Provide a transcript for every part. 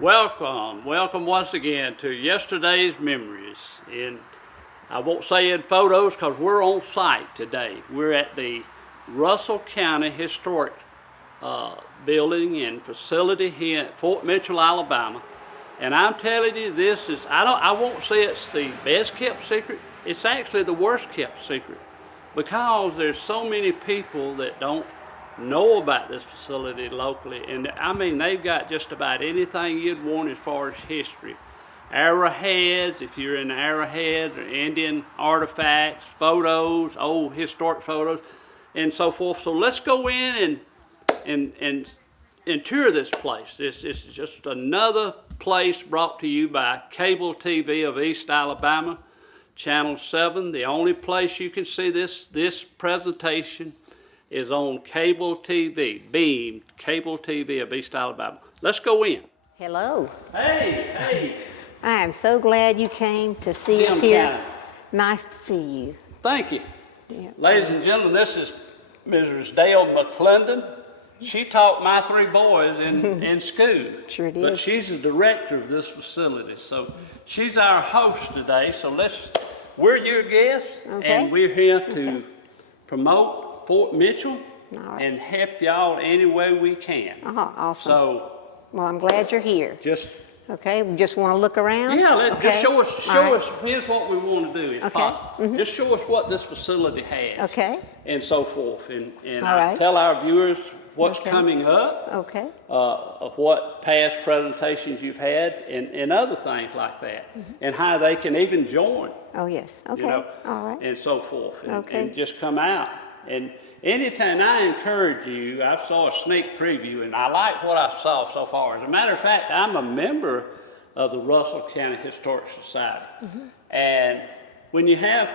Welcome once again to yesterday's memories. And I won't say in photos because we're on site today. We're at the Russell County Historic Building and Facility here at Fort Mitchell, Alabama. And I'm telling you, this is, I won't say it's the best kept secret. It's actually the worst kept secret because there's so many people that don't know about this facility locally. And I mean, they've got just about anything you'd want as far as history. Arrowheads, if you're in arrowheads or Indian artifacts, photos, old historic photos, and so forth. So let's go in and tour this place. This is just another place brought to you by Cable TV of East Alabama, Channel 7. The only place you can see this presentation is on Cable TV, Beam, Cable TV of East Alabama. Let's go in. Hello. Hey. I am so glad you came to see us here. Nice to see you. Thank you. Yeah. Ladies and gentlemen, this is Mrs. Dale McClendon. She taught my three boys in school. Sure did. But she's the director of this facility. So she's our host today. So we're your guests, and we're here to promote Fort Mitchell and help y'all any way we can. Awesome. So, well, I'm glad you're here. We just want to look around? Yeah, just show us, here's what we want to do if possible. Mm-hmm. Just show us what this facility has. Okay. And so forth. And tell our viewers what's coming up. Okay. What past presentations you've had and other things like that. Mm-hmm. And how they can even join. Oh, yes. Okay. You know, all right. And so forth. And just come out. And anytime I encourage you, I saw a sneak preview and I like what I saw so far. As a matter of fact, I'm a member of the Russell County Historic Society. Mm-hmm. And when you have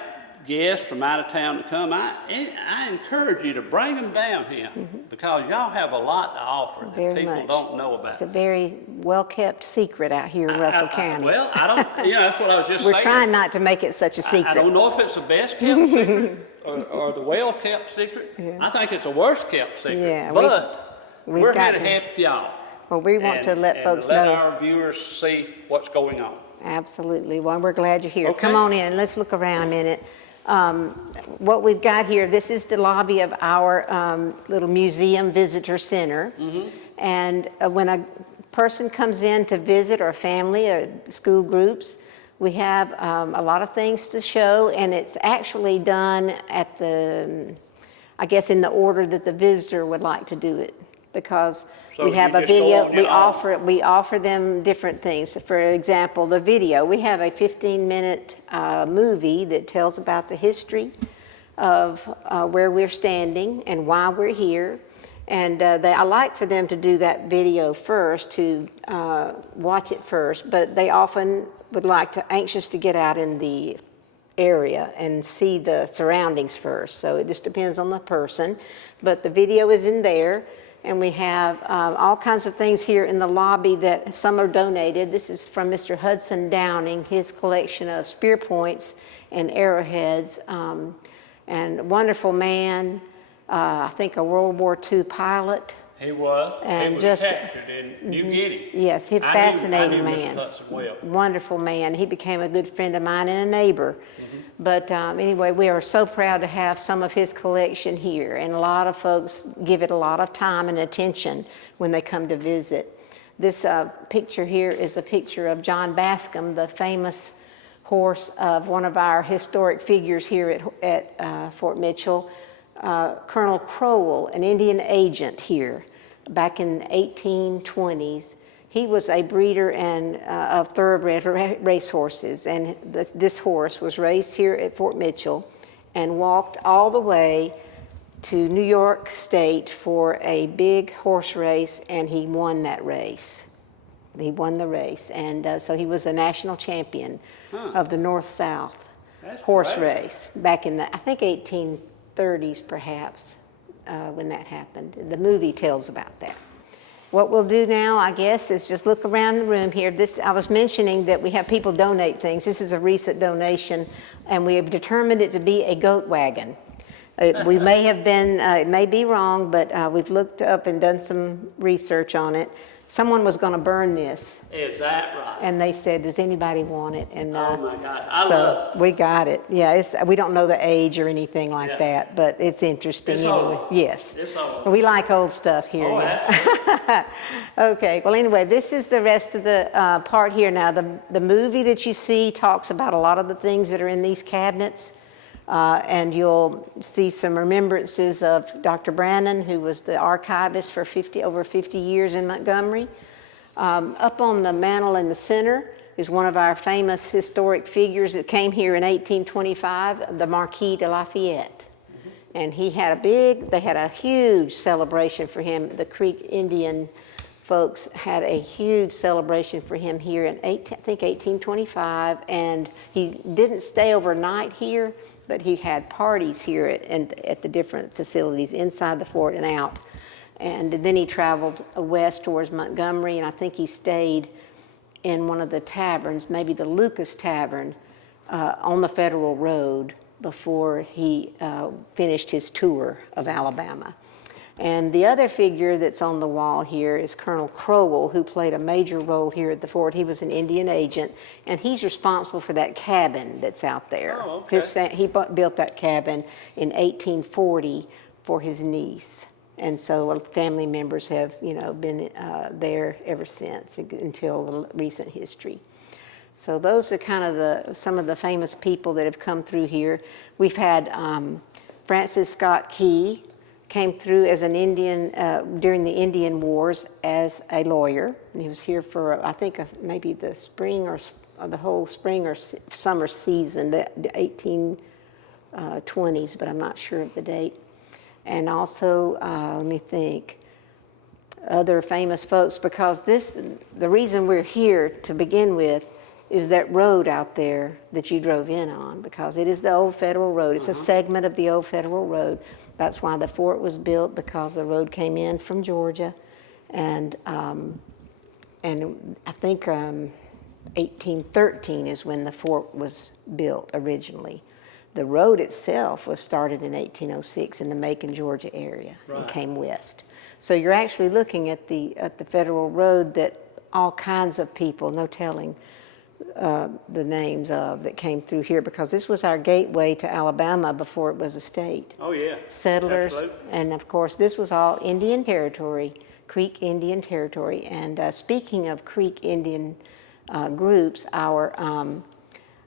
guests from out of town to come, I encourage you to bring them down here because y'all have a lot to offer that people don't know about. It's a very well-kept secret out here in Russell County. Well, I don't, that's what I was just saying. We're trying not to make it such a secret. I don't know if it's the best kept secret or the well-kept secret. Yeah. I think it's a worst kept secret. Yeah, but we're here to help y'all. Well, we want to let folks know. Let our viewers see what's going on. Absolutely. Well, we're glad you're here. Okay. Come on in. Let's look around a minute. What we've got here, this is the lobby of our little museum visitor center. Mm-hmm. And when a person comes in to visit, or a family or school groups, we have a lot of things to show, and it's actually done at I guess in the order that the visitor would like to do it, because we have a video, we offer them different things. For example, the video, we have a 15-minute movie that tells about the history of where we're standing and why we're here. And I like for them to do that video first, to watch it first, but they often would anxious to get out in the area and see the surroundings first. So it just depends on the person. But the video is in there, and we have all kinds of things here in the lobby that some are donated. This is from Mr. Hudson Downing, his collection of spear points and arrowheads. And a wonderful man, I think a World War II pilot. He was. And he was captured in New Guinea. Yes, he's a fascinating man. Well. Wonderful man. He became a good friend of mine and a neighbor. Mm-hmm. But anyway, we are so proud to have some of his collection here. And a lot of folks give it a lot of time and attention when they come to visit. This picture here is a picture of John Bascom, the famous horse of one of our historic figures here at Fort Mitchell. Colonel Crowell, an Indian agent here back in the 1820s. He was a breeder of thoroughbred racehorses, and this horse was raised here at Fort Mitchell and walked all the way to New York State for a big horse race, and he won that race. He won the race, and so he was the national champion of the North-South horse race back in I think 1830s perhaps, when that happened. The movie tells about that. What we'll do now, I guess, is just look around the room here. I was mentioning that we have people donate things. This is a recent donation, and we have determined it to be a goat wagon. We may have been, it may be wrong, but we've looked up and done some research on it. someone was going to burn this, Is that right? and they said, "Does anybody want it?" And Oh my God, I so love we got it. Yeah, we don't know the age or anything like Yeah. that, but it's interesting It's anyway. old. Yes, It's old. we like old stuff here. Oh, yeah. absolutely. Okay, well, anyway, this is the rest of the part here. Now, the movie that you see talks about a lot of the things that are in these cabinets, and you'll see some remembrances of Dr. Brannon, who was the archivist for over 50 years in Montgomery. Up on the mantle in the center is one of our famous historic figures that came here in 1825, the Marquis de Lafayette. And they had a huge celebration for him. The Creek Indian folks had a huge celebration for him here in, I think, 1825. And he didn't stay overnight here, but he had parties here at the different facilities inside the fort and out. And then he traveled west towards Montgomery, and I think he stayed in one of the taverns, maybe the Lucas Tavern, on the Federal Road before he finished his tour of Alabama. And the other figure that's on the wall here is Colonel Crowell, who played a major role here at the fort. He was an Indian agent, and he's responsible for that cabin that's out there. Oh, okay. He built that cabin in 1840 for his niece. And so family members have, been there ever since until recent history. So those are kind of some of the famous people that have come through here. We've had Francis Scott Key came through as an Indian during the Indian Wars as a lawyer. And he was here for, I think, maybe the spring or the whole spring or summer season, the 1820s, but I'm not sure of the date. And also, let me think, other famous folks, because the reason we're here to begin with is that road out there that you drove in on, because it is the old Federal Road. It's a segment of the old Federal Road. That's why the fort was built, because the road came in from Georgia. And I think 1813 is when the fort was built originally. The road itself was started in 1806 in the Macon, Georgia area and came west. So you're actually looking at the Federal Road that all kinds of people, no telling the names of, that came through here, because this was our gateway to Alabama before it was a state. Oh, yeah. Settlers, Absolutely. and of course this was all Indian territory, Creek Indian territory. And speaking of Creek Indian groups,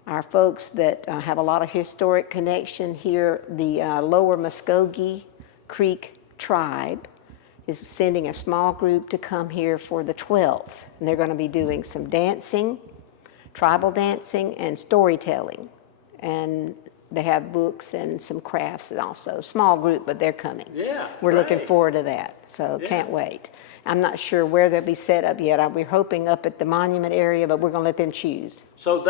our folks that have a lot of historic connection here, the Lower Muskogee Creek tribe is sending a small group to come here for the 12th. And they're going to be doing some dancing, tribal dancing, and storytelling. And they have books and some crafts, and also small group, but they're coming. Yeah, We're looking great. forward to that, so Yeah. can't wait. I'm not sure where they'll be set up yet. We're hoping up at the monument area, but we're going to let them choose. So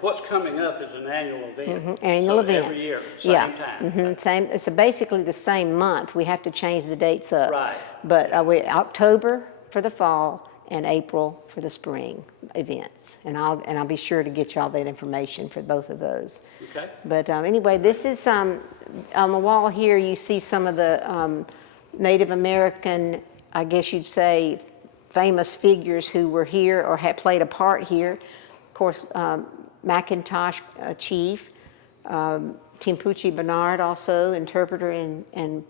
what's coming up is an annual event. Annual So event. every year, same Yeah. time. Same. It's basically the same month. We have to change the dates up. Right. But October for the fall and April for the spring events, and I'll be sure to get you all that information for both of those. Okay. But anyway, this is on the wall here. You see some of the Native American, I guess you'd say, famous figures who were here or had played a part here. Of course, McIntosh Chief, Timpucci Bernard also interpreter, and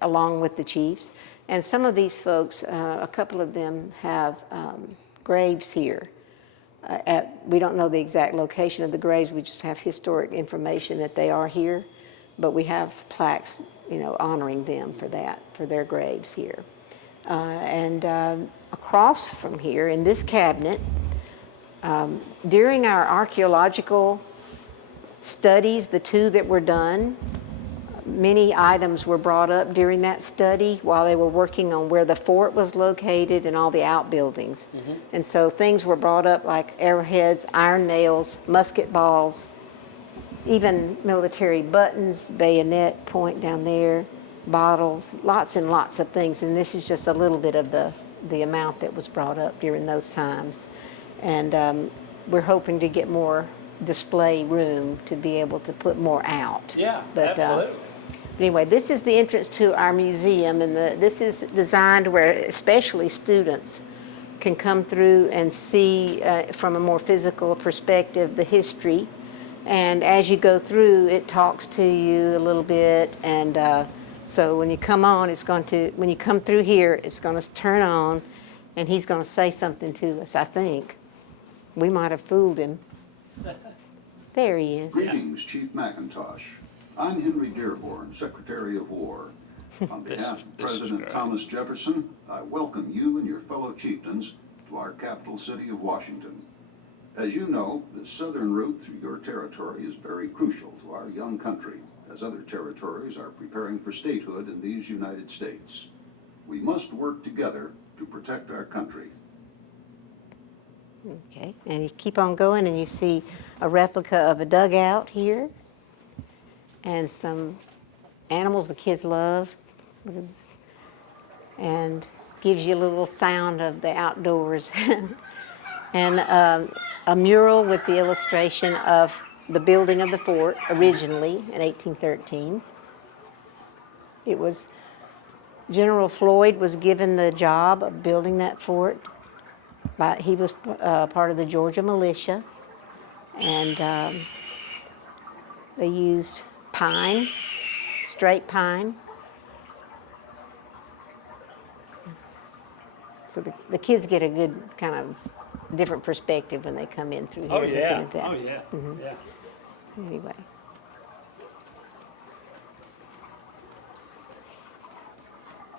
along with the chiefs. And some of these folks, a couple of them have graves here. We don't know the exact location of the graves. We just have historic information that they are here, but we have plaques, honoring them for that, for their graves here. And across from here in this cabinet, during our archaeological studies, the two that were done, many items were brought up during that study while they were working on where the fort was located and all the outbuildings. And so things were brought up like arrowheads, iron nails, musket balls, even military buttons, bayonet point down there, bottles, lots and lots of things. And this is just a little bit of the amount that was brought up during those times. And we're hoping to get more display room to be able to put more out. Yeah, But, absolutely. Anyway, this is the entrance to our museum, and this is designed where especially students can come through and see from a more physical perspective the history. And as you go through, it talks to you a little bit. And so when you come on, when you come through here, it's going to turn on, and he's going to say something to us, I think. We might have fooled him. There he is. Greetings, Chief McIntosh. I'm Henry Dearborn, Secretary of War. On behalf of President Thomas Jefferson, I welcome you and your fellow chieftains to our capital city of Washington. As you know, the southern route through your territory is very crucial to our young country, as other territories are preparing for statehood in these United States. We must work together to protect our country. Okay, and you keep on going, and you see a replica of a dugout here, and some animals the kids love, and gives you a little sound of the outdoors. And a mural with the illustration of the building of the fort originally in 1813. It was, General Floyd was given the job of building that fort. He was part of the Georgia militia, and they used pine, straight pine. So the kids get a good kind of different perspective when they come in through here looking at that. Oh, yeah. Yeah. Anyway.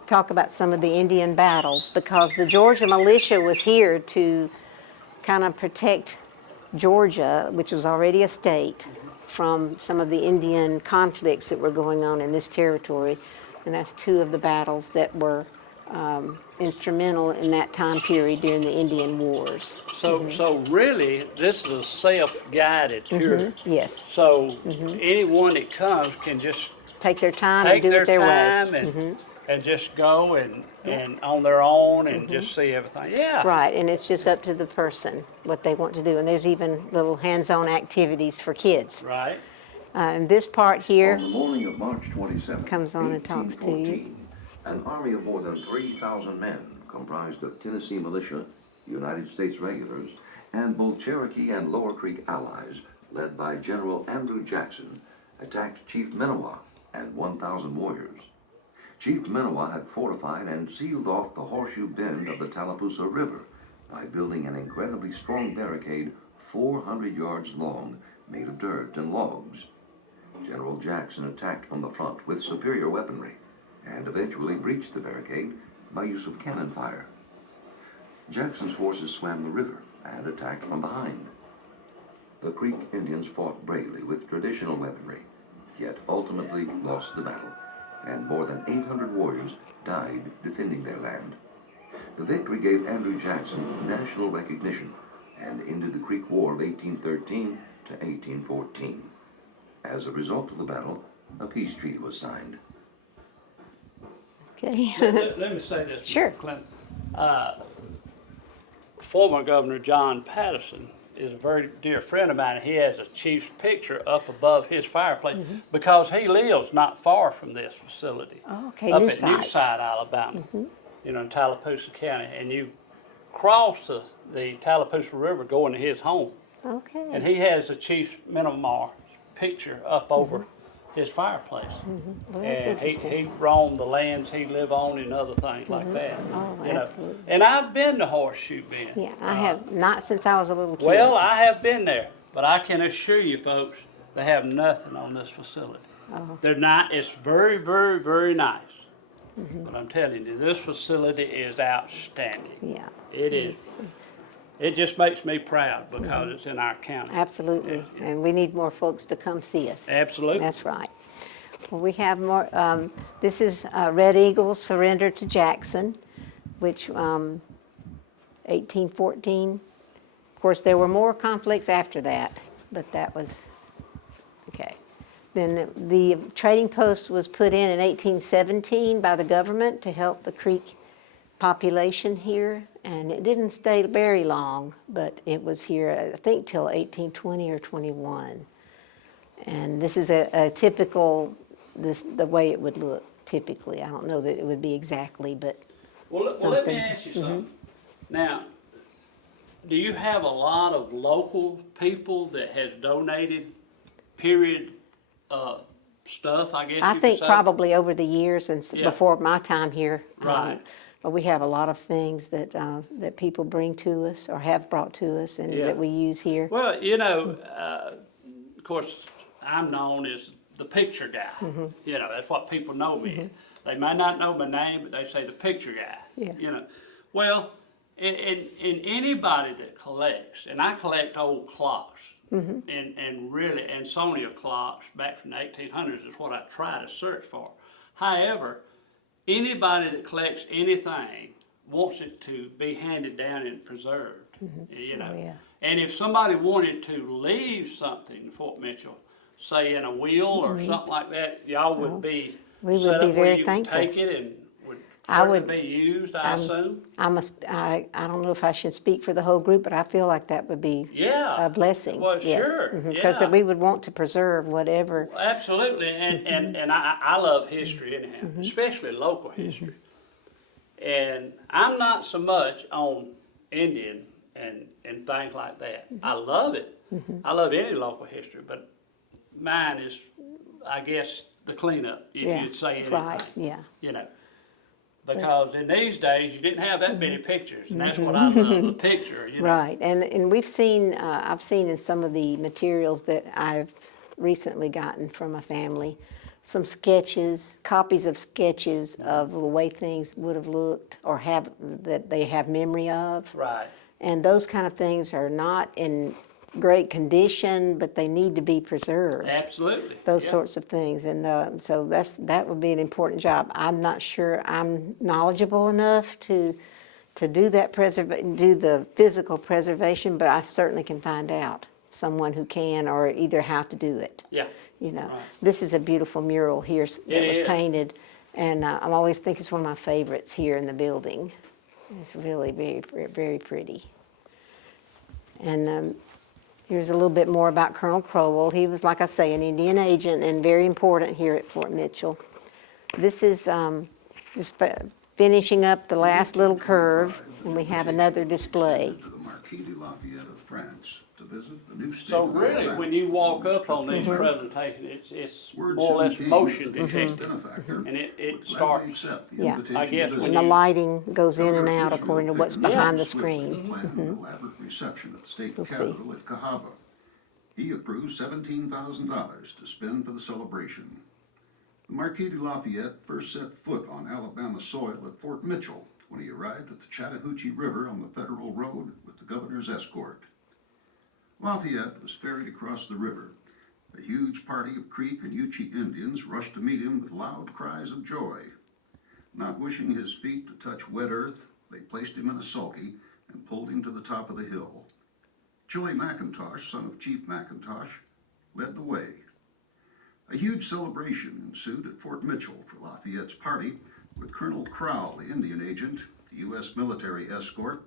Talk about some of the Indian battles, because the Georgia militia was here to kind of protect Georgia, which was already a state, from some of the Indian conflicts that were going on in this territory. And that's two of the battles that were instrumental in that time period during the Indian Wars. So really, this is a self-guided tour. Yes. So anyone that comes can just Take their time take and do their it their way. time and just go and on their own and just see everything. Yeah. Right, and it's just up to the person what they want to do. And there's even little hands-on activities for kids. Right. And this part here On the morning of March 27, comes on and talks to you. 1814, an army of more than 3,000 men, comprised of Tennessee militia, United States regulars, and both Cherokee and Lower Creek allies, led by General Andrew Jackson, attacked Chief Minowa and 1,000 warriors. Chief Minowa had fortified and sealed off the horseshoe bend of the Tallapoosa River by building an incredibly strong barricade 400 yards long, made of dirt and logs. General Jackson attacked from the front with superior weaponry and eventually breached the barricade by use of cannon fire. Jackson's forces swam the river and attacked from behind. The Creek Indians fought bravely with traditional weaponry, yet ultimately lost the battle, and more than 800 warriors died defending their land. The victory gave Andrew Jackson national recognition and ended the Creek War of 1813 to 1814. As a result of the battle, a peace treaty was signed. Okay. Let me say this. Sure. Clinton. Former Governor John Patterson is a very dear friend of mine. He has a chief's picture up above his fireplace because he lives not far from this facility. Oh, okay, up New at Site. Newside, Alabama, in Tallapoosa County. And you cross the Tallapoosa River going to his home. Okay. And he has a Chief Minimar's picture up over his fireplace. Well, that's And interesting. he roamed the lands he lived on and other things like that. Oh, you know. absolutely. And I've been to Horseshoe Bend. Yeah, I have not since I was a little kid. Well, I have been there, but I can assure you folks, they have nothing on this facility. Oh. They're not, it's very, very, very nice. But I'm telling you, this facility is outstanding. Yeah, It is. It just makes me proud because it's in our county. absolutely. And we need more folks to come see us. Absolutely. That's right. Well, we have more, this is Red Eagle's surrender to Jackson, which 1814. Of course, there were more conflicts after that, but that was, okay. Then the trading post was put in 1817 by the government to help the Creek population here, and it didn't stay very long, but it was here, I think, till 1820 or 21. And this is a typical the way it would look typically. I don't know that it would be exactly, but Well, let me something. ask you something. Now, do you have a lot of local people that has donated period stuff, I guess I you think could say? probably over the years and Yeah. before my time here. Right. But we have a lot of things that, that people bring to us or have brought to us and Yeah. that we use here. Well, you know, of course, I'm known as the picture guy. Mm-hmm. You know, that's what people know me as. They might not know my name, but they say the picture guy. Yeah. You know, well, in anybody that collects, and I collect old clocks, Mm-hmm. and really, Ansonia clocks back from the 1800s is what I try to search for. However, anybody that collects anything wants it to be handed down and preserved, you know. Oh, yeah. And if somebody wanted to leave something in Fort Mitchell, say in a will or something like that, y'all would be Mm-hmm. We would set be up where very you thankful. would take it and would I certainly would- be used, I assume. I don't know if I should speak for the whole group, but I feel like that would be Yeah. a blessing. Well, yes. sure, Because yeah. we would want to preserve whatever. Absolutely, and I love history anyhow, especially local history. And I'm not so much on Indian and things like that. I love it. I love any local history, but mine is, I guess, the cleanup, if Yeah, you'd say anything. right, yeah. You know, because in these days you didn't have that many pictures, and that's what I love, a picture. You know. Right, and we've seen, I've seen in some of the materials that I've recently gotten from a family, some sketches, copies of sketches of the way things would have looked or have, that they have memory of. Right. And those kind of things are not in great condition, but they need to be preserved. Absolutely. Those yeah. sorts of things, and so that would be an important job. I'm not sure I'm knowledgeable enough to do that do the physical preservation, but I certainly can find out someone who can, or either how to do it. Yeah. You know, Right. this is a beautiful mural here that It was is. painted, and I always think it's one of my favorites here in the building. It's really very, very pretty. And here's a little bit more about Colonel Crowell. He was, like I say, an Indian agent and very important here at Fort Mitchell. This is just finishing up the last little curve, and we have another display. To the Marquis de Lafayette of France to visit the new state So of really, Alabama. when you walk up on these presentations, it's more or less motion detected. And it starts. Yeah. I guess when And the you- lighting goes in and out according to what's behind the screen. Planned an elaborate reception at the state We'll see. capitol at Cahaba. He approved $17,000 to spend for the celebration. The Marquis de Lafayette first set foot on Alabama soil at Fort Mitchell when he arrived at the Chattahoochee River on the Federal Road with the governor's escort. Lafayette was ferried across the river. A huge party of Creek and Yuchi Indians rushed to meet him with loud cries of joy. Not wishing his feet to touch wet earth, they placed him in a sulky and pulled him to the top of the hill. Joey McIntosh, son of Chief McIntosh, led the way. A huge celebration ensued at Fort Mitchell for Lafayette's party, with Colonel Crowell, the Indian agent, the U.S. military escort,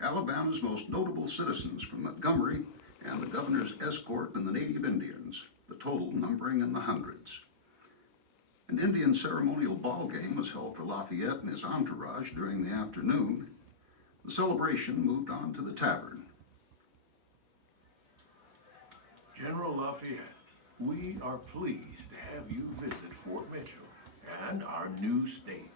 Alabama's most notable citizens from Montgomery, and the governor's escort and the native Indians, the total numbering in the hundreds. An Indian ceremonial ball game was held for Lafayette and his entourage during the afternoon. The celebration moved on to the tavern. General Lafayette, we are pleased to have you visit Fort Mitchell and our new state.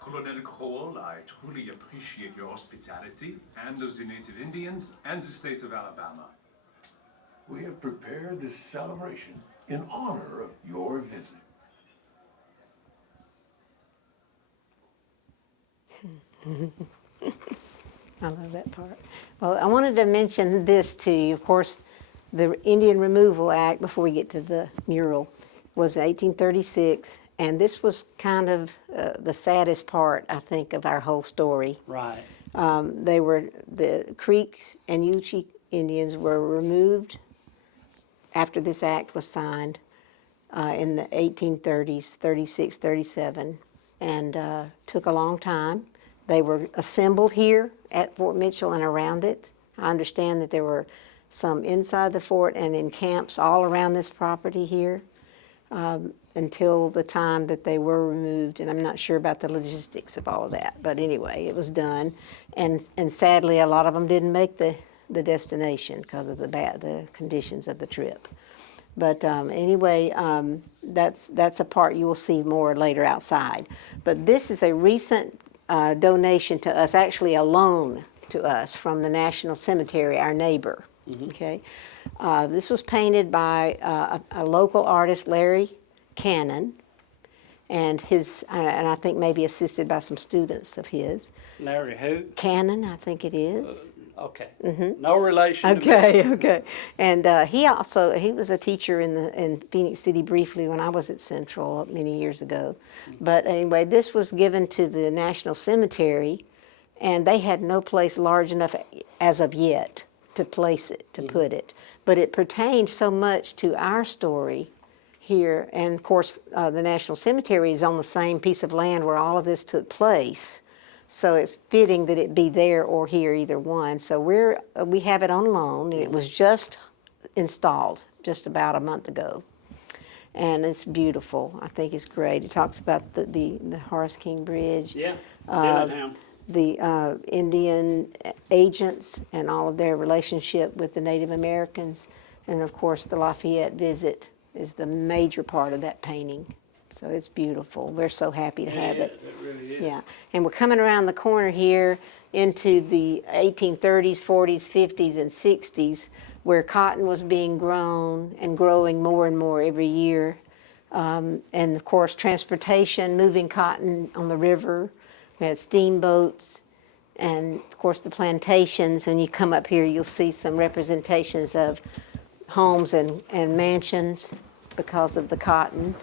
Colonel Crowell, I truly appreciate your hospitality and those of the native Indians and the state of Alabama. We have prepared this celebration in honor of your visit. I love that part. Well, I wanted to mention this to you. Of course, the Indian Removal Act, before we get to the mural, was 1836, and this was kind of the saddest part, I think, of our whole story. Right. The Creeks and Yuchi Indians were removed after this act was signed in the 1830s, 36, 37, and took a long time. They were assembled here at Fort Mitchell and around it. I understand that there were some inside the fort and in camps all around this property here. until the time that they were removed, and I'm not sure about the logistics of all of that, but anyway, it was done. And sadly, a lot of them didn't make the destination because of the conditions of the trip. But anyway, that's a part you will see more later outside. But this is a recent donation to us, actually a loan to us from the National Cemetery, our neighbor. Okay, this was painted by a local artist, Larry Cannon, and I think maybe assisted by some students of his. Larry who? Cannon, I think it is. Okay. No relation to me. Okay. And he was a teacher in Phoenix City briefly when I was at Central many years ago. But anyway, this was given to the National Cemetery, and they had no place large enough as of yet to place it, to put it. But it pertained so much to our story here, and of course, the National Cemetery is on the same piece of land where all of this took place. So it's fitting that it be there or here, either one. So we have it on loan, and it was just installed just about a month ago. And it's beautiful. I think it's great. It talks about the Horace King Bridge. Yeah, Dillingham. The Indian agents and all of their relationship with the Native Americans. And of course, the Lafayette visit is the major part of that painting. So it's beautiful. We're so happy to have it. It really is. Yeah, and we're coming around the corner here into the 1830s, 40s, 50s, and 60s, where cotton was being grown and growing more and more every year. And of course, transportation, moving cotton on the river. We had steamboats, and of course the plantations. And you come up here, you'll see some representations of homes and mansions because of the cotton.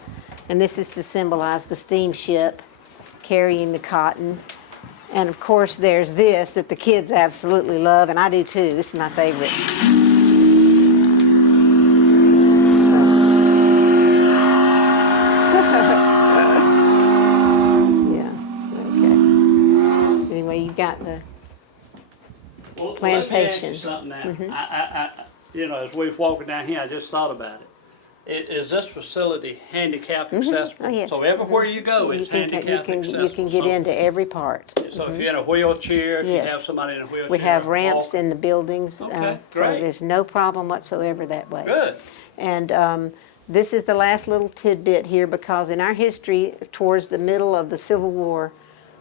And this is to symbolize the steamship carrying the cotton. And of course there's this that the kids absolutely love, and I do too. This is my favorite. Got the Well, plantation. Let me ask you something now. As we was walking down here, I just thought about it. Is this facility handicap accessible? Oh, yes. So everywhere you go, it's handicap accessible. You can get into every part. So if you're in a wheelchair, if Yes. you have somebody in a wheelchair. We have ramps walking. in the buildings, Okay, so great. there's no problem whatsoever that way. Good. And this is the last little tidbit here, because in our history, towards the middle of the Civil War,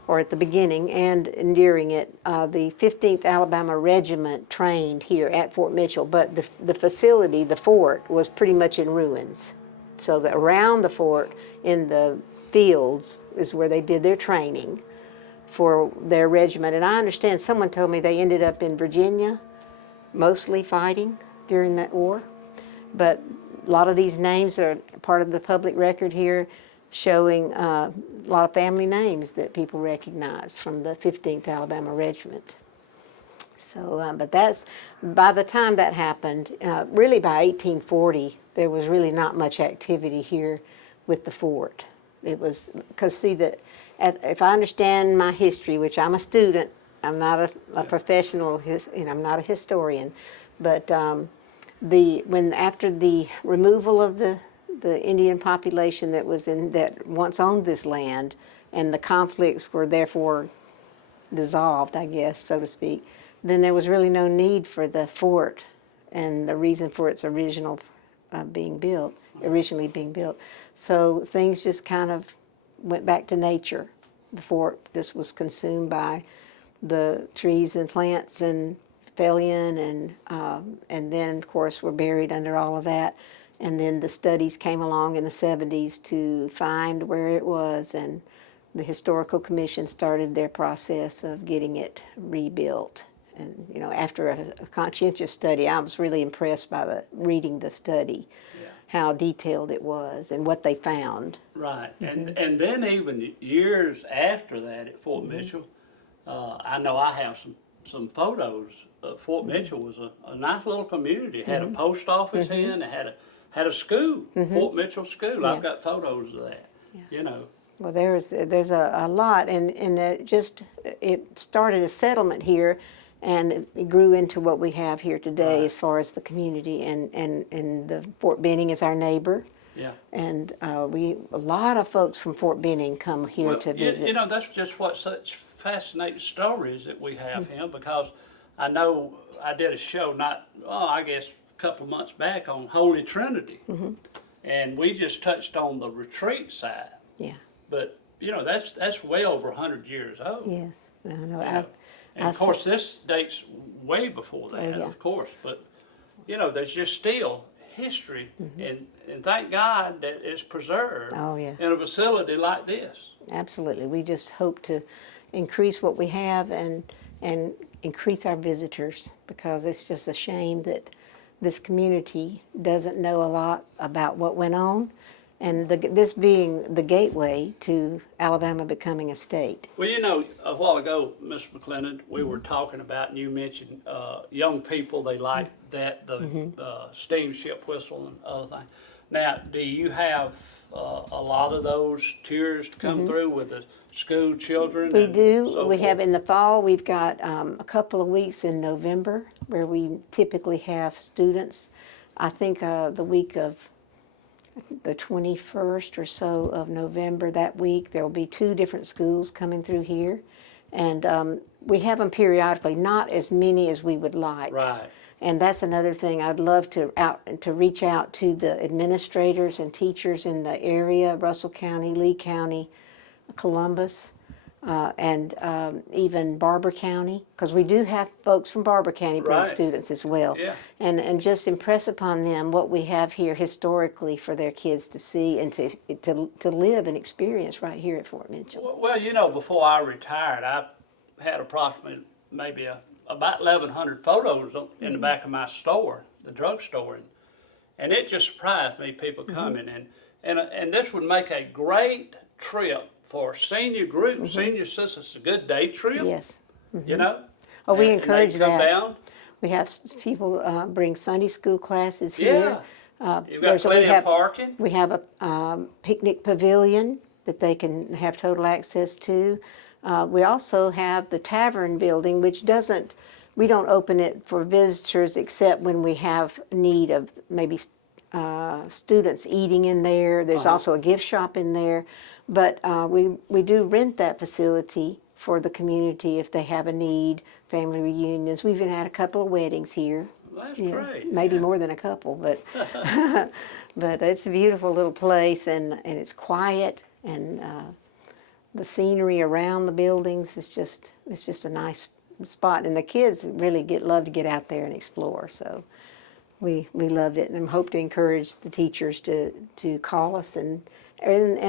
or at the beginning and during it, the 15th Alabama Regiment trained here at Fort Mitchell, but the facility, the fort, was pretty much in ruins. So around the fort, in the fields, is where they did their training for their regiment. And I understand, someone told me they ended up in Virginia, mostly fighting during that war. But a lot of these names are part of the public record here, showing a lot of family names that people recognize from the 15th Alabama Regiment. So, but that's, by the time that happened, really by 1840, there was really not much activity here with the fort. It was, because see, if I understand my history, which I'm a student, I'm not a professional, I'm not a historian, but after the removal of the Indian population that once owned this land, and the conflicts were therefore dissolved, I guess, so to speak, then there was really no need for the fort and the reason for its originally being built. So things just kind of went back to nature. The fort just was consumed by the trees and plants and fell in, and then of course were buried under all of that. And then the studies came along in the 70s to find where it was, and the Historical Commission started their process of getting it rebuilt. And after a conscientious study, I was really impressed by reading the study, how detailed it was and what they found. Right, and then even years after that at Fort Mitchell, I know I have some photos. Fort Mitchell was a nice little community. It had a post office in, it had a school, Fort Mitchell School. I've got photos of that, Well, there's a lot, and it started a settlement here, and it grew into what we have here today as far as the community, and the Fort Benning is our neighbor, Yeah. And a lot of folks from Fort Benning come here Well, to visit. you know, that's just what such fascinating stories that we have Mm-hmm. him, because I know I did a show I guess a couple of months back on Holy Trinity. Mm-hmm. And we just touched on the retreat side. Yeah, But, you know, that's way over 100 years old. yes. No, no, You know. And of course, this dates way before that, yeah. of course. But, you know, there's just still history, and thank God that it's preserved Oh, yeah. in a facility like this. Absolutely. We just hope to increase what we have and increase our visitors, because it's just a shame that this community doesn't know a lot about what went on, and this being the gateway to Alabama becoming a state. Well, you know, a while ago, Ms. McClendon, we were talking about, and you mentioned young people, they like that, the steamship whistle and other things. Now, do you have a lot of those tours to come through with the school children? We and do. so We have forth? in the fall, we've got a couple of weeks in November where we typically have students. I think the week of the 21st or so of November, that week, there will be 2 different schools coming through here. And we have them periodically, not as many as we would like. Right. And that's another thing. I'd love to reach out to the administrators and teachers in the area, Russell County, Lee County, Columbus, and even Barber County, because we do have folks from Barber County bring Right. students as well. Yeah. And just impress upon them what we have here historically for their kids to see and to live and experience right here at Fort Mitchell. Well, you know, before I retired, I had approximately maybe about 1,100 photos in the back of my store, the drugstore, and it just surprised me, people coming, and this would make a great trip for senior groups, senior citizens, a good day trip. Yes. You know. Oh, we And they encourage come that. down. We have people bring Sunday school classes here. You've got plenty of parking. We have a picnic pavilion that they can have total access to. We also have the tavern building, which we don't open it for visitors except when we have need of maybe students eating in there. There's also a gift shop in there. But we do rent that facility for the community if they have a need, family reunions. We've even had a couple of weddings here. That's Yeah, great. maybe yeah. more than a couple, but but it's a beautiful little place, and it's quiet, and the scenery around the buildings is just a nice spot, and the kids really love to get out there and explore. So we loved it, and hope to encourage the teachers to call us and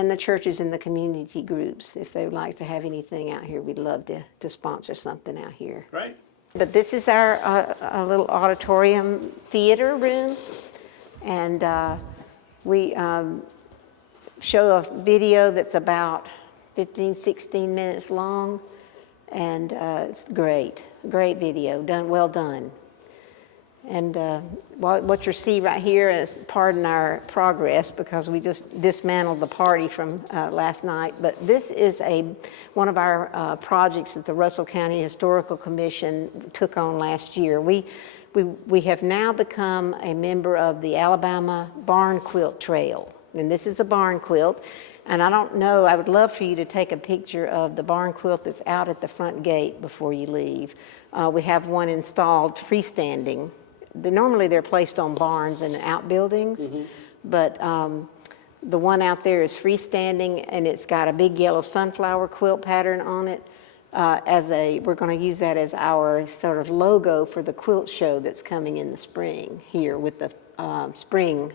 the churches and the community groups if they would like to have anything out here. We'd love to sponsor something out here. Great. But this is our little auditorium theater room, and we show a video that's about 15, 16 minutes long, and it's great video, well done. And what you see right here is, pardon our progress, because we just dismantled the party from last night, but this is one of our projects that the Russell County Historical Commission took on last year. We have now become a member of the Alabama Barn Quilt Trail, and this is a barn quilt. And I don't know, I would love for you to take a picture of the barn quilt that's out at the front gate before you leave. We have one installed freestanding. Normally they're placed on barns and outbuildings, but the one out there is freestanding, and it's got a big yellow sunflower quilt pattern on it. We're going to use that as our sort of logo for the quilt show that's coming in the spring here with the Spring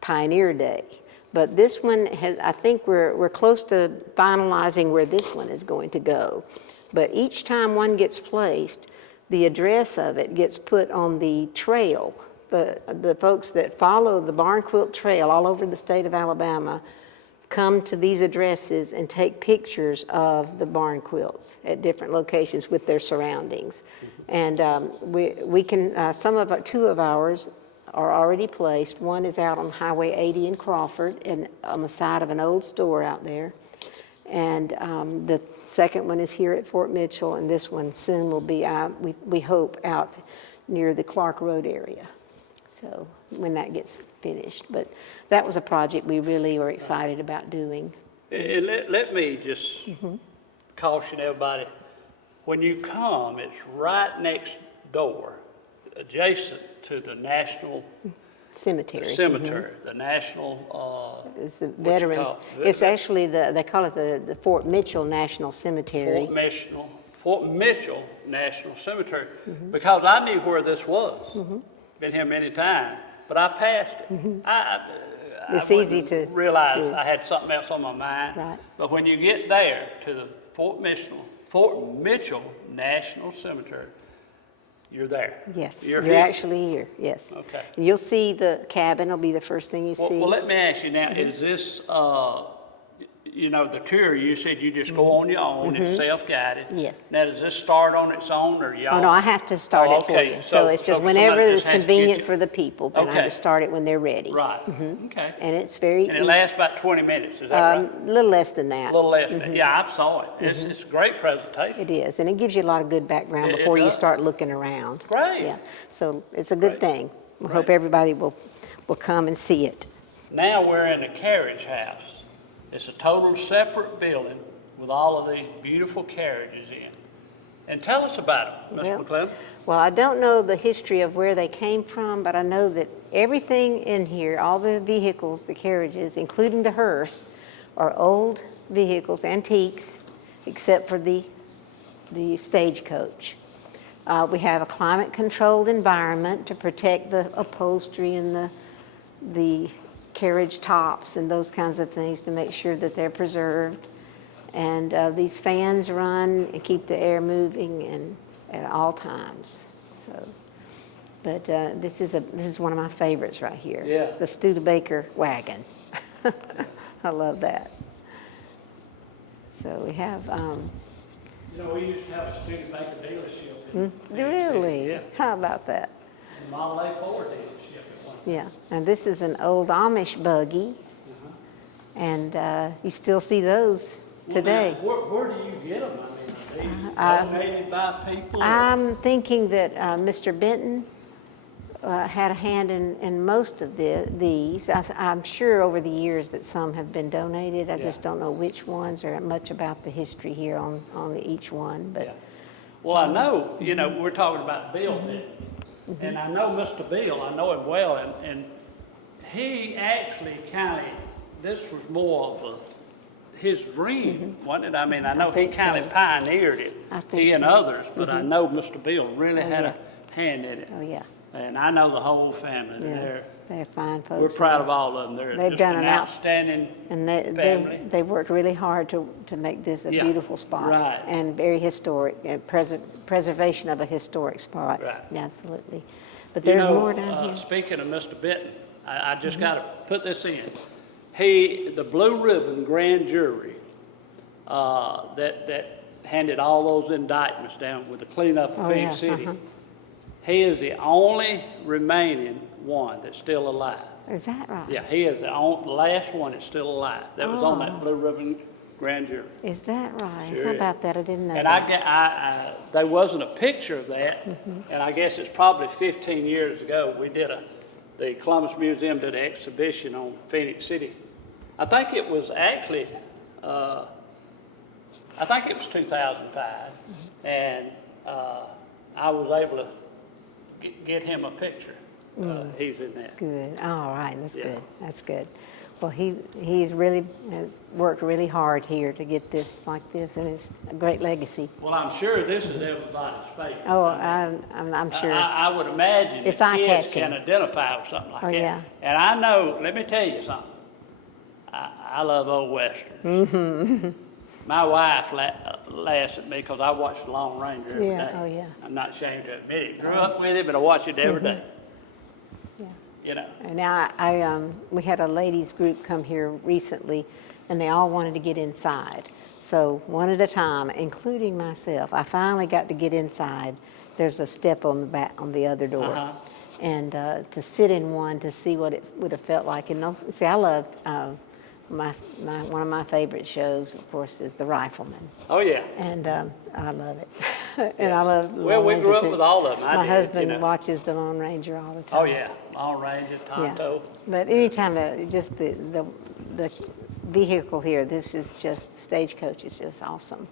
Pioneer Day. But this one I think we're close to finalizing where this one is going to go. But each time one gets placed, the address of it gets put on the trail. The folks that follow the Barn Quilt Trail all over the state of Alabama come to these addresses and take pictures of the barn quilts at different locations with their surroundings. And we can, two of ours are already placed. One is out on Highway 80 in Crawford, and on the side of an old store out there. And the second one is here at Fort Mitchell, and this one soon will be, we hope, out near the Clark Road area. So when that gets finished, but that was a project we really were excited about doing. And let me just caution everybody, when you come, it's right next door, adjacent to the National Cemetery. Cemetery, the National, It's the what you veterans. call it? It's actually they call it the Fort Mitchell National Cemetery. Fort Mitchell National Cemetery, because I knew where this was. Been here many times, but I passed it. It's I easy wouldn't to realize do. I had something else on my mind. Right. But when you get there to the Fort Mitchell National Cemetery, you're there. Yes, You're you're here. actually here, yes. Okay. And you'll see the cabin, will be the first thing you Well, see. well, let me ask you now, is this, you know, the tour, you said you just go on your own, it's self-guided. Yes. Now, does this start on its own, or y'all? Oh, no, I have to start Oh, it for okay. you. So- So it's just so whenever somebody it's just has to get convenient you- for the people, then I Okay. just start it when they're ready. Right, okay. And it's very And it lasts about 20 minutes, is that right? a little less than that. A little less than that. Yeah, I saw it. It's a great presentation. It is, and it gives you a lot of good background It before you does. start looking around. Great. Yeah, so it's a good Great. thing. We hope Great. everybody will come and see it. Now we're in the carriage house. It's a total separate building with all of these beautiful carriages in. And tell us about them, Ms. Well- McClellan. Well, I don't know the history of where they came from, but I know that everything in here, all the vehicles, the carriages, including the hearse, are old vehicles, antiques, except for the stagecoach. We have a climate-controlled environment to protect the upholstery and the carriage tops and those kinds of things to make sure that they're preserved. And these fans run and keep the air moving at all times. So, but this is one of my favorites right here. Yeah. The Studebaker wagon. I love that. So we have. You know, we used to have a Studebaker dealership in Phoenix City. Really? Yeah, How about that? and Model A Ford dealership at one. Yeah. And this is an old Amish buggy, and you still see those today. Well, now, where do you get them? I mean, are these donated by people? or- I'm thinking that Mr. Benton had a hand in most of these. I'm sure over the years that some have been donated. I just Yeah. don't know which ones or much about the history here on each one. But Yeah. Well, I know, you know, we're talking about Bill Benton, and I know Mr. Bill, I know him well, and he actually kind of, this was more of his dream, wasn't it? I mean, I know he think kind so. of pioneered it, I think he and so. others, but I know Mr. Bill really Oh, had yes. a hand in it. oh yeah, And I know the whole family, yeah, they're fine folks. we're proud of all of them. They're They've just done an an out- outstanding And family. they worked really hard to make this a Yeah, beautiful spot. right. And very historic, preservation of a historic spot. Right. Yeah, absolutely. But You there's know, more down here. Speaking of Mr. Benton, I just got to put this in. The Blue Ribbon Grand Jury that handed all those indictments down with the cleanup of Oh, Phoenix yeah, City, he is the only remaining one that's still alive. Is that right? Yeah, he is the last one that's still alive. That was on Oh. that Blue Ribbon Grand Jury. Is that right? Sure How is. about that? I didn't know And that. there wasn't a picture of that, and I guess it's probably 15 years ago, the Columbus Museum did an exhibition on Phoenix City. I think it was actually, I think it was 2005, and I was able to get him a picture. He's in that. Good. All right. That's Yeah. good. That's good. Well, he's really worked really hard here to get this like this, and it's a great legacy. Well, I'm sure this is everybody's favorite. Oh, I'm sure. I would imagine It's that kids eye-catching. can identify with something like Oh, that. yeah. And I know, let me tell you something. I love old westerns. Mm-hmm. My wife laughs at me because I watch The Lone Ranger every day. Yeah, oh, yeah. I'm not ashamed to admit it. Grew up with it, but I watch it every day. Yeah. You know. And now we had a ladies group come here recently, and they all wanted to get inside. So one at a time, including myself, I finally got to get inside. There's a step on the back on the other door, Uh-huh. and to sit in one to see what it would have felt like. And those, see, I love one of my favorite shows, of course, is The Rifleman, Oh, yeah. and I love it. And I love the Well, Lone we Ranger grew up too. with all of them. I My did, husband you know. watches The Lone Ranger all the time. Oh, yeah. Lone Ranger, Tonto. But anytime just the vehicle here, this is just, Stagecoach is just awesome.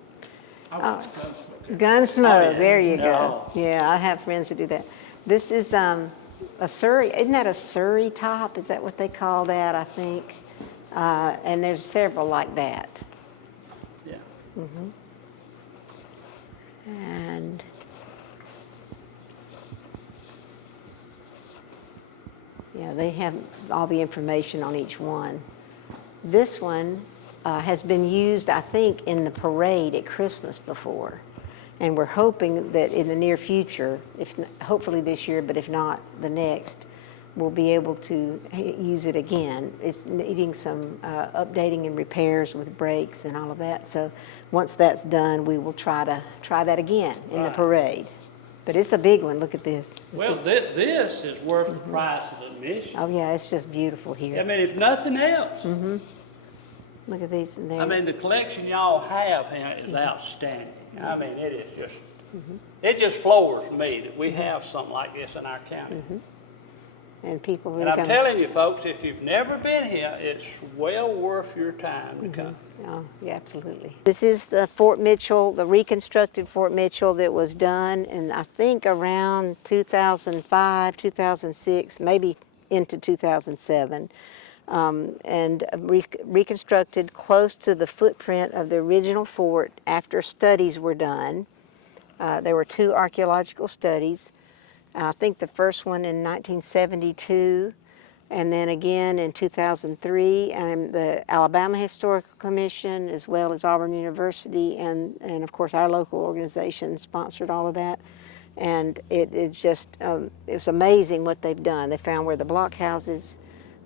I watch Gunsmoke. Gunsmoke, Oh, yeah. there you go. Oh. Yeah, I have friends that do that. This is a Surrey, isn't that a Surrey top? Is that what they call that, I think? And there's several like that. Yeah. And yeah, they have all the information on each one. This one has been used, I think, in the parade at Christmas before. And we're hoping that in the near future, hopefully this year, but if not, the next, we'll be able to use it again. It's needing some updating and repairs with brakes and all of that. So once that's done, we will try that again in the Right. parade. But it's a big one. Look at this. Well, this is worth the price of admission. Oh yeah, it's just beautiful here. I mean, if nothing else. Look at these in there. I mean, the collection y'all have here is outstanding. I mean, it is just, it just floors me that we have something like this in our county. And people And really I'm come. telling you, folks, if you've never been here, it's well worth your time to come. Oh, yeah, absolutely. This is the Fort Mitchell, the reconstructed Fort Mitchell that was done in, I think, around 2005, 2006, maybe into 2007. And reconstructed close to the footprint of the original fort after studies were done. There were 2 archaeological studies. I think the first one in 1972, and then again in 2003, and the Alabama Historical Commission, as well as Auburn University, and of course our local organization sponsored all of that. And it's just, it's amazing what they've done. They found where the blockhouses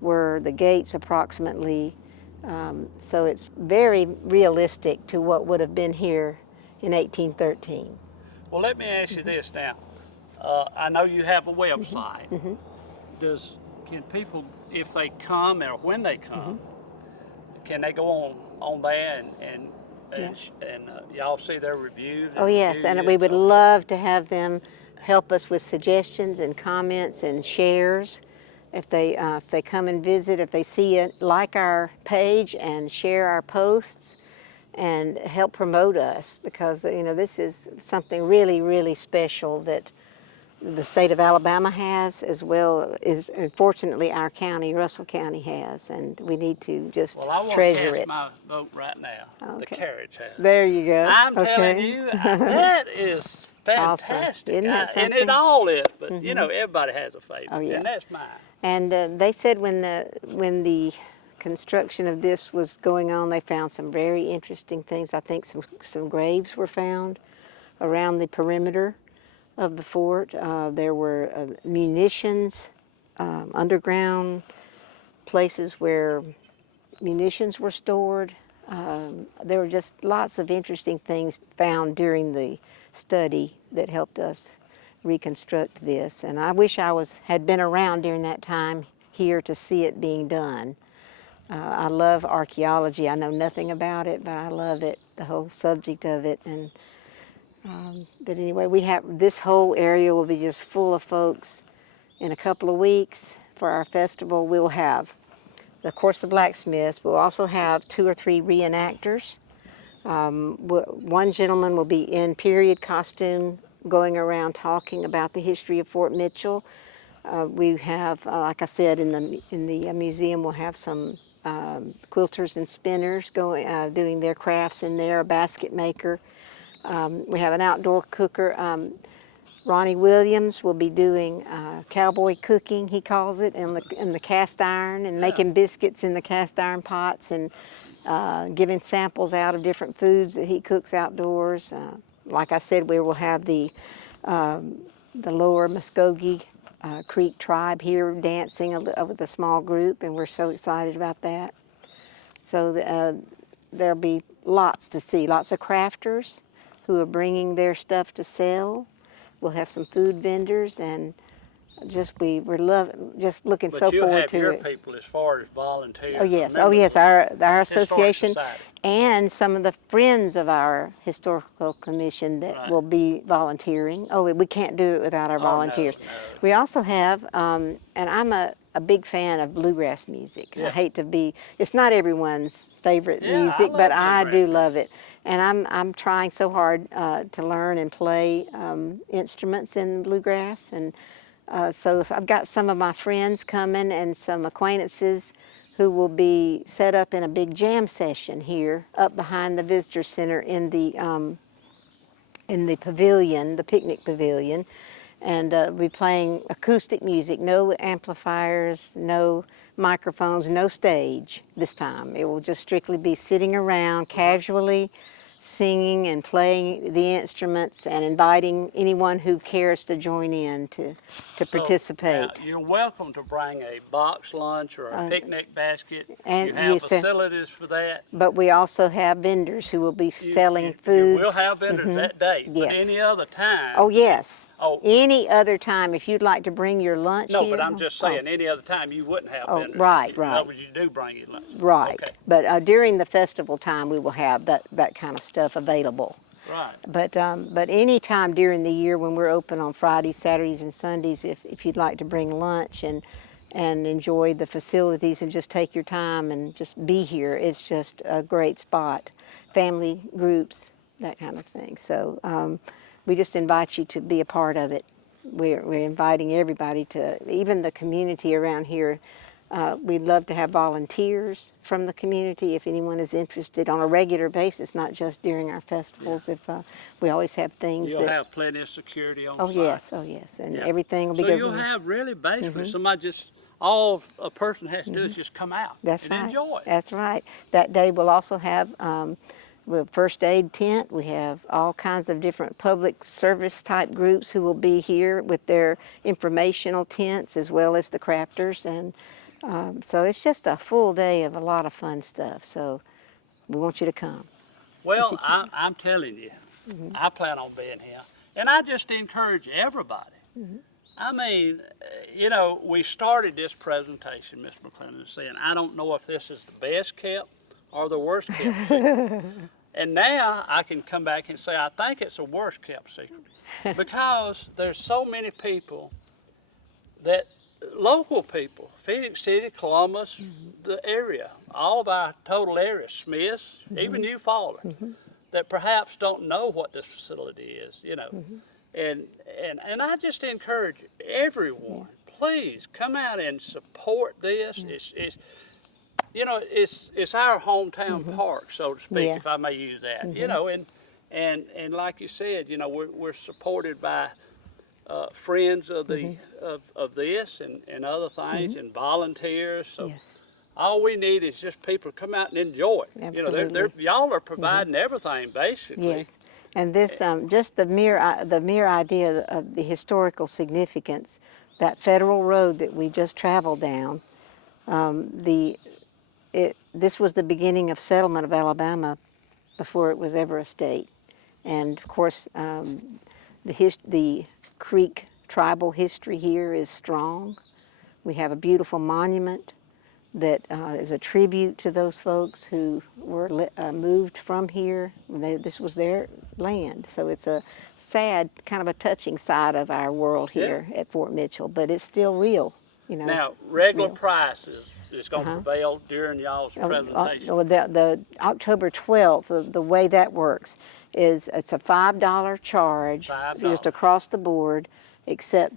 were, the gates approximately, so it's very realistic to what would have been here in 1813. Well, let me ask you this now. I know you have a website. Can people, if they come or when they come, can they go on there and y'all see their reviews? Oh yes, and we would love to have them help us with suggestions and comments and shares. If they come and visit, if they see it, like our page and share our posts and help promote us, because this is something really, really special that the state of Alabama has, as well as, unfortunately, our county, Russell County, has, and we need to just Well, I want to treasure cast it. my vote right now. The Okay. carriage house. There you go. I'm telling Okay. you, that is Awesome. fantastic. Isn't that And something? it all is, but everybody has a favorite, Oh, yeah. and that's mine. And they said when the construction of this was going on, they found some very interesting things. I think some graves were found around the perimeter of the fort. There were munitions, underground places where munitions were stored. There were just lots of interesting things found during the study that helped us reconstruct this. And I wish I had been around during that time here to see it being done. I love archaeology. I know nothing about it, but I love it, the whole subject of it. And but anyway, we have this whole area will be just full of folks. In a couple of weeks for our festival, we'll have, of course, the blacksmiths. We'll also have 2 or 3 reenactors. One gentleman will be in period costume, going around talking about the history of Fort Mitchell. We have, like I said, in the museum, we'll have some quilters and spinners doing their crafts in there, a basket maker. We have an outdoor cooker. Ronnie Williams will be doing cowboy cooking, he calls it, in the cast iron, and making biscuits in the cast iron pots, and giving samples out of different foods that he cooks outdoors. Like I said, we will have the Lower Muskogee Creek tribe here dancing with a small group, and we're so excited about that. So there'll be lots to see, lots of crafters who are bringing their stuff to sell. We'll have some food vendors, and just looking But so you'll forward have to your it. people as far as volunteers. Oh yes, members our of the association Society. and some of the friends of our historical commission that Right. will be volunteering. Oh, we can't do it without our Oh, no, volunteers. no. We also have, and I'm a big fan of bluegrass music. I Yeah. hate to be, it's not everyone's favorite Yeah, I music, love but I do bluegrass love it. And I'm trying so hard to learn and play instruments in bluegrass. And so I've got some of my friends coming and some acquaintances who will be set up in a big jam session here up behind the visitor center in the pavilion, the picnic pavilion, and we'll be playing acoustic music, no amplifiers, no microphones, no stage this time. It will just strictly be sitting around casually singing and playing the instruments and inviting anyone who cares to join in to So, participate. now, you're welcome to bring a box lunch or a picnic basket. and You have you said- facilities for that. But we also have vendors who will be selling You foods. will have vendors that day, but Yes. any other time. Oh, yes. Oh. Any other time, if you'd like to bring your lunch No, here. but I'm just saying, any other time you wouldn't have Oh, vendors. right, In right. other words, you do bring your lunch. Right. Okay, But during the festival time, we will have that kind of stuff available. right. But any time during the year when we're open on Fridays, Saturdays, and Sundays, if you'd like to bring lunch and enjoy the facilities and just take your time and just be here, it's just a great spot. Family groups, that kind of thing. So we just invite you to be a part of it. We're inviting everybody to, even the community around here. We'd love to have volunteers from the community if anyone is interested on a regular basis, not just during our festivals. If we always have things You'll that. have plenty of security on Oh site. yes, and Yeah. everything will be So good. you'll have really basically somebody just, all a person has to do is just come out That's and right. enjoy it. That's right. That day we'll also have first aid tent. We have all kinds of different public service type groups who will be here with their informational tents as well as the crafters. And so it's just a full day of a lot of fun stuff. So we want you to come. Well, I'm telling you, I plan on being here. And I just encourage everybody. I mean, you know, we started this presentation, Ms. McClendon, saying, I don't know if this is the best kept or the worst kept secret. And now I can come back and say, I think it's a worst kept secret. Because there's so many people that, local people, Phoenix City, Columbus, the area, all of our total area, Smiths, even New Fallen, that perhaps don't know what this facility is, you know. And I just encourage everyone, please come out and support this. It's you know, it's our hometown park, so to speak, Yeah. if I may use that. You know, and like you said, you know, we're supported by friends of the of this and other things and volunteers. So Yes. all we need is just people to come out and enjoy it. You know, Absolutely. y'all are providing everything basically. Yes, and this just the mere idea of the historical significance, that federal road that we just traveled down, this was the beginning of settlement of Alabama before it was ever a state, and of course the Creek tribal history here is strong. We have a beautiful monument that is a tribute to those folks who were moved from here. This was their land. So it's a sad, kind of a touching side of our world here at Fort Mitchell, but it's still real. You know, Now, it's regular real. prices is going to prevail during y'all's presentation. The October 12th, the way that works is it's a $5 charge just $5. across the board, except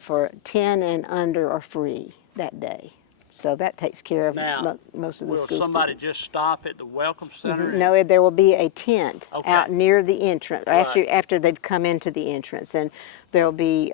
for 10 and under are free that day. So that takes care of Now, most of the will school somebody students. just stop at the Welcome Center? and- No, there will be a tent Okay. out near the entrance Right. after they've come into the entrance, and there'll be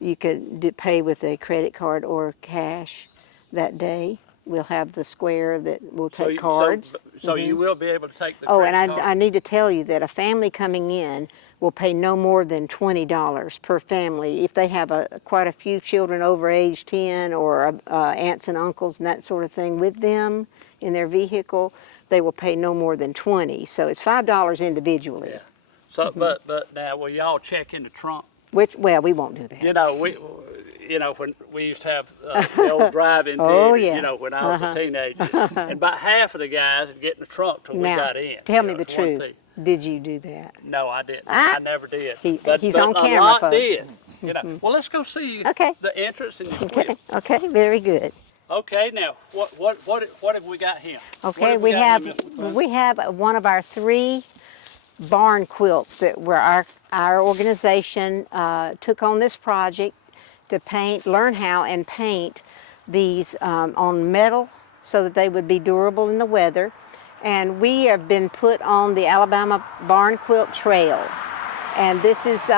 you could pay with a credit card or cash that day. We'll have the square that will So take you- cards. So you will be able to take the Oh, credit and card? I need to tell you that a family coming in will pay no more than $20 per family. If they have quite a few children over age 10 or aunts and uncles and that sort of thing with them in their vehicle, they will pay no more than $20. So it's $5 individually. Yeah. So, but now, will y'all check in the trunk? Which, well, we won't do that. You know, you know, when we used to have the old drive-in Oh, theaters, yeah. you know, when I was a teenager. And about half of the guys would get in the trunk till we Now, got in. tell You me know, the it's one truth. thing. Did you do that? No, I didn't. Ah, I never did. he's on a camera, lot folks. did. You know. Well, let's go see Okay. the entrance and the Okay, squib. okay, very good. Okay, now what have we got here? What Okay, have we got have here, Mr. McClellan? we have one of our 3 barn quilts that were our organization took on this project to learn how and paint these on metal so that they would be durable in the weather. And we have been put on the Alabama Barn Quilt Trail. And this is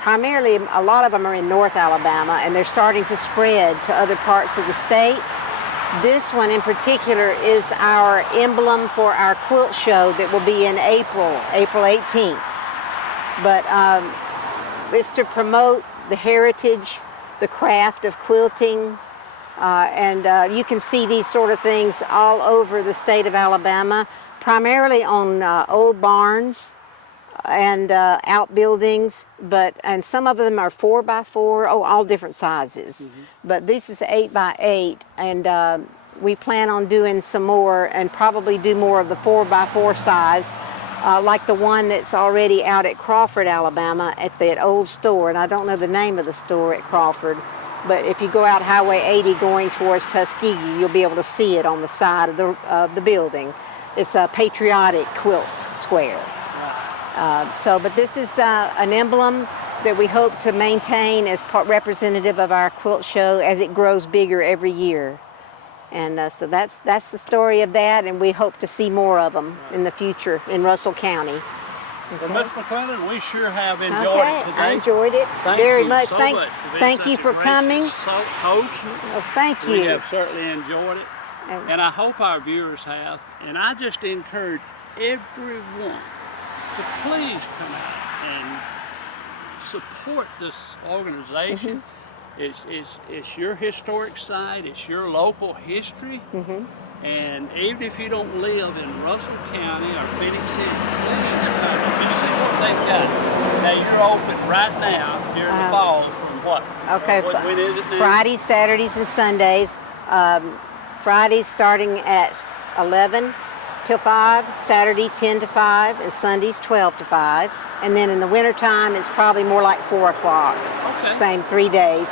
primarily, a lot of them are in North Alabama, and they're starting to spread to other parts of the state. This one in particular is our emblem for our quilt show that will be in April 18th. But it's to promote the heritage, the craft of quilting, and you can see these sort of things all over the state of Alabama, primarily on old barns and outbuildings, and some of them are 4x4, all different sizes. But this is 8x8, and we plan on doing some more and probably do more of the 4x4 size, like the one that's already out at Crawford, Alabama, at that old store. And I don't know the name of the store at Crawford, but if you go out Highway 80 going towards Tuskegee, you'll be able to see it on the side of the building. It's a patriotic quilt square. But this is an emblem that we hope to maintain as representative of our quilt show as it grows bigger every year. And so that's the story of that, and we hope to see more of them in the future in Russell County. Well, Ms. McClellan, we sure have enjoyed Okay, it today. I enjoyed it Thank very you much. so Thank much for being thank such you a for gracious coming. Host. Oh, thank We you. have certainly enjoyed it, and I hope our viewers have. And I just encourage everyone to please come out and support this organization. It's your historic site. It's your local history. And even if you don't live in Russell County or Phoenix City, please come and just see what they've got. Now you're open right now during the fall from what? Okay, When is it now? Fridays, Saturdays, and Sundays. Fridays starting at 11 till 5, Saturday 10 to 5, and Sundays 12 to 5. And then in the wintertime, it's probably more like 4 o'clock. Okay. Same 3 days.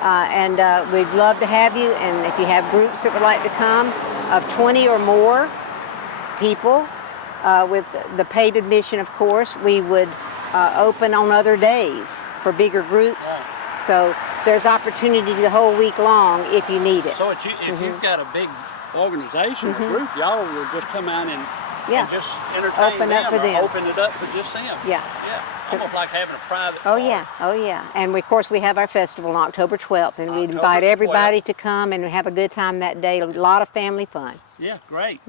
And we'd love to have you, and if you have groups that would like to come of 20 or more people, with the paid admission, of course, we would open on other days for bigger groups. So there's opportunity the whole week long if you need it. So if you've got a big organization or group, y'all will just come out and just entertain Open them up for or them. open it up for just them. Yeah. Almost like having a private Oh party. yeah, oh yeah. And of course we have our festival on October 12th, and we October invite 12th. everybody to come and have a good time that day. A lot of family fun. Yeah, great.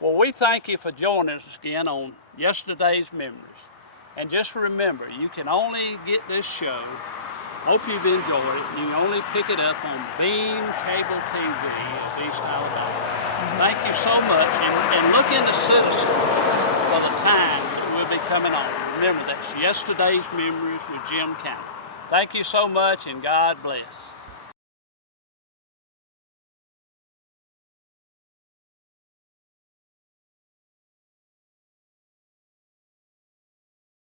Well, we thank you for joining us again on Yesterday's Memories. And just remember, you can only get this show, hope you've enjoyed it, you can only pick it up on Beam Cable TV of East Alabama. Thank you so much, and look into Citizen for the time that we'll be coming on. Remember, that's Yesterday's Memories with Jim Campbell. Thank you so much, and God bless.